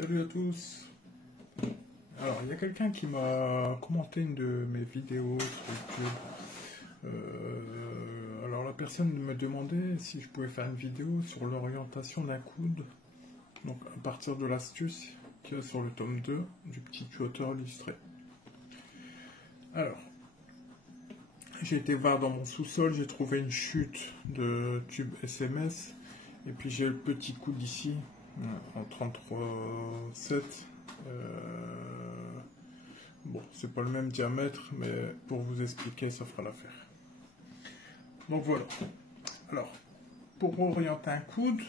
Salut à tous. Alors, il y a quelqu'un qui m'a commenté une de mes vidéos sur YouTube. Alors, la personne me demandait si je pouvais faire une vidéo sur l'orientation d'un coude. Donc, à partir de l'astuce qu'il y a sur le tome 2 du petit tuteur illustré. Alors, j'ai été voir dans mon sous-sol, j'ai trouvé une chute de tube SMS. Et puis, j'ai le petit coude ici, en 33,7. Bon, c'est pas le même diamètre, mais pour vous expliquer, ça fera l'affaire. Donc voilà. Alors, pour orienter un coude,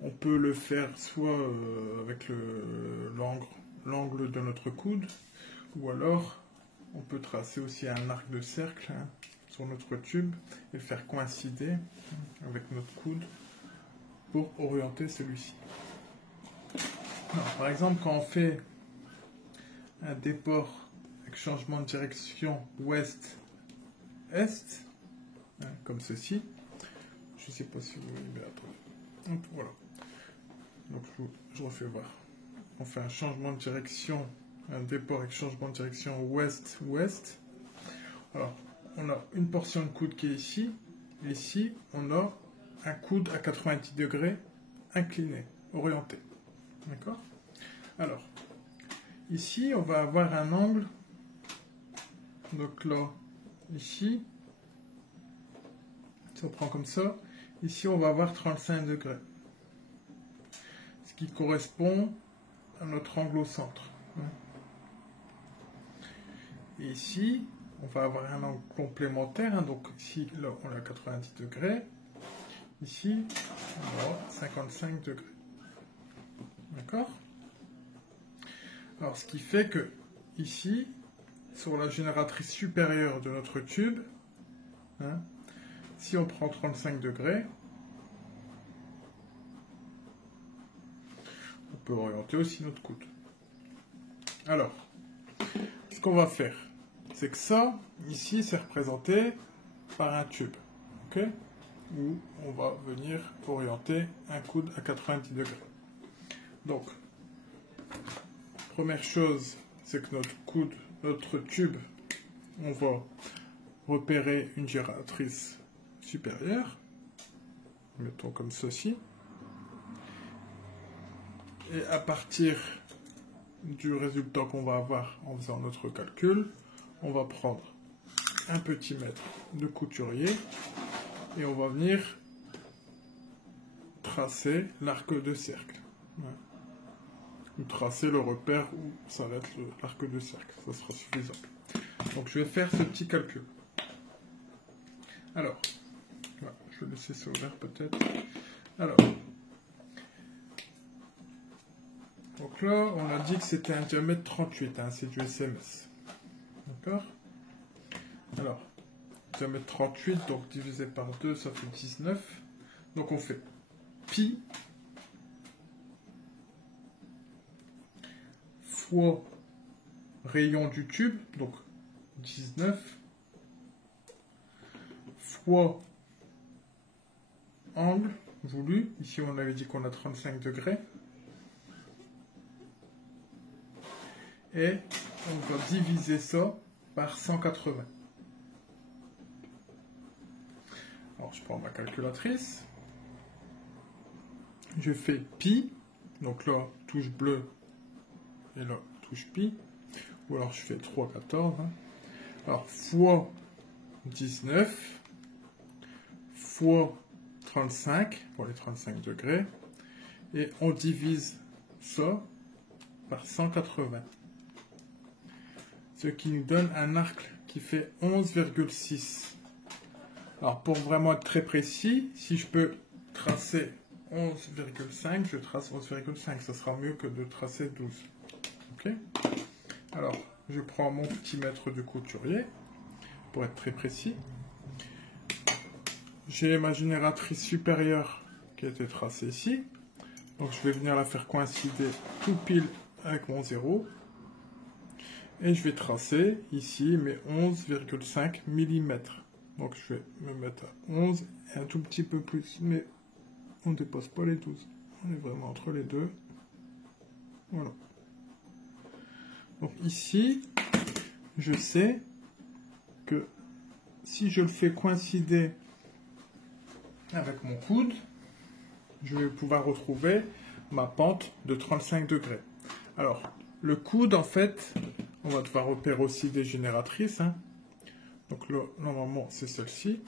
on peut le faire soit avec l'angle de notre coude, ou alors on peut tracer aussi un arc de cercle sur notre tube et le faire coïncider avec notre coude pour orienter celui-ci. Par exemple, quand on fait un déport avec changement de direction ouest-est, comme ceci, je ne sais pas si vous voyez bien. Donc voilà. Donc je refais voir. On fait un changement de direction, un déport avec changement de direction ouest-ouest. Alors, on a une portion de coude qui est ici. Ici, on a un coude à 90 degrés incliné, orienté. D'accord? Alors, ici, on va avoir un angle. Donc là, ici, si on prend comme ça, ici, on va avoir 35 degrés. Ce qui correspond à notre angle au centre. Et ici, on va avoir un angle complémentaire. Donc ici, là, on a 90 degrés. Ici, on a 55 degrés. D'accord? Alors, ce qui fait que, ici, sur la génératrice supérieure de notre tube, si on prend 35 degrés, on peut orienter aussi notre coude. Alors, ce qu'on va faire, c'est que ça, ici, c'est représenté par un tube, ok, où on va venir orienter un coude à 90 degrés. Donc, première chose, c'est que notre tube, on va repérer une génératrice supérieure, mettons comme ceci, et à partir du résultat qu'on va avoir en faisant notre calcul, on va prendre un petit mètre de couturier et on va venir tracer l'arc de cercle. Ou tracer le repère où ça va être l'arc de cercle, ça sera suffisant. Donc je vais faire ce petit calcul. Alors, voilà, je vais laisser ça ouvert peut-être. Alors, donc là, on a dit que c'était un diamètre 38, c'est du SMS. D'accord? Alors, diamètre 38, donc divisé par 2, ça fait 19. Donc on fait pi fois rayon du tube, donc 19, fois angle voulu, ici on avait dit qu'on a 35 degrés, et on va diviser ça par 180. Alors je prends ma calculatrice, je fais pi, donc là touche bleue et là touche pi, ou alors je fais 3,14, alors fois 19 fois 35 pour les 35 degrés, et on divise ça par 180, ce qui nous donne un arc qui fait 11,6. Alors pour vraiment être très précis, si je peux tracer 11,5, je trace 11,5, ça sera mieux que de tracer 12. Ok? Alors je prends mon petit mètre de couturier pour être très précis. J'ai ma génératrice supérieure qui a été tracée ici. Donc je vais venir la faire coïncider tout pile avec mon 0. Et je vais tracer ici mes 11,5 mm. Donc je vais me mettre à 11 et un tout petit peu plus. Mais on ne dépasse pas les 12. On est vraiment entre les deux. Voilà. Donc ici, je sais que si je le fais coïncider avec mon coude, je vais pouvoir retrouver ma pente de 35 degrés. Alors, le coude, en fait, on va devoir repérer aussi des génératrices. Hein. Donc là, normalement, c'est celle-ci.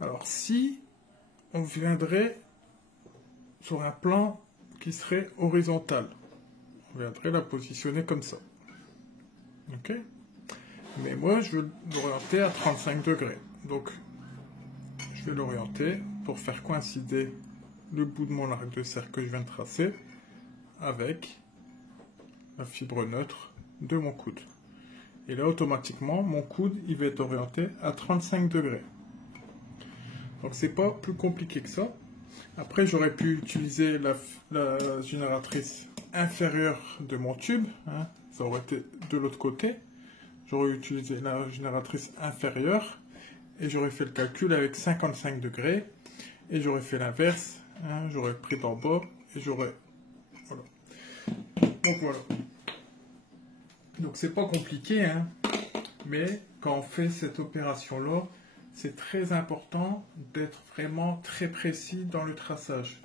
Alors, si on viendrait sur un plan qui serait horizontal, on viendrait la positionner comme ça. Ok? Mais moi, je veux l'orienter à 35 degrés. Donc, je vais l'orienter pour faire coïncider le bout de mon arc de cercle que je viens de tracer avec la fibre neutre de mon coude. Et là, automatiquement, mon coude, il va être orienté à 35 degrés. Donc, c'est pas plus compliqué que ça. Après, j'aurais pu utiliser la génératrice inférieure de mon tube. Hein. Ça aurait été de l'autre côté. J'aurais utilisé la génératrice inférieure et j'aurais fait le calcul avec 55 degrés. Et j'aurais fait l'inverse. Hein. J'aurais pris d'en bas et j'aurais... Voilà. Donc, voilà. Donc, c'est pas compliqué, hein. Mais quand on fait cette opération-là, c'est très important d'être vraiment très précis dans le traçage.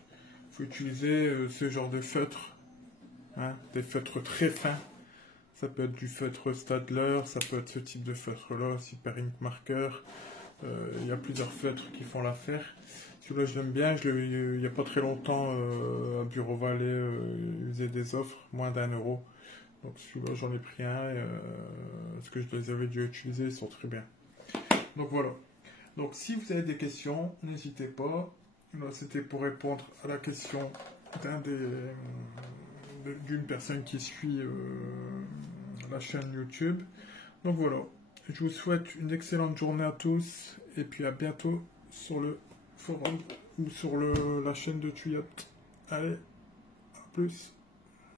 Il faut utiliser ce genre de feutre, hein, des feutres très fins. Ça peut être du feutre Stadler, ça peut être ce type de feutre-là, Super Ink Marker. Il y a plusieurs feutres qui font l'affaire. Celui-là, je l'aime bien. Il n'y a pas très longtemps, à Bureau Vallée, ils faisaient des offres, moins d'1 €. Donc celui-là, j'en ai pris un. Parce que je les avais dû utiliser, ils sont très bien. Donc voilà. Donc si vous avez des questions, n'hésitez pas. Là, c'était pour répondre à la question d'une personne qui suit la chaîne YouTube. Donc voilà. Je vous souhaite une excellente journée à tous. Et puis à bientôt sur le forum ou sur la chaîne de Tuyat. Allez, à plus.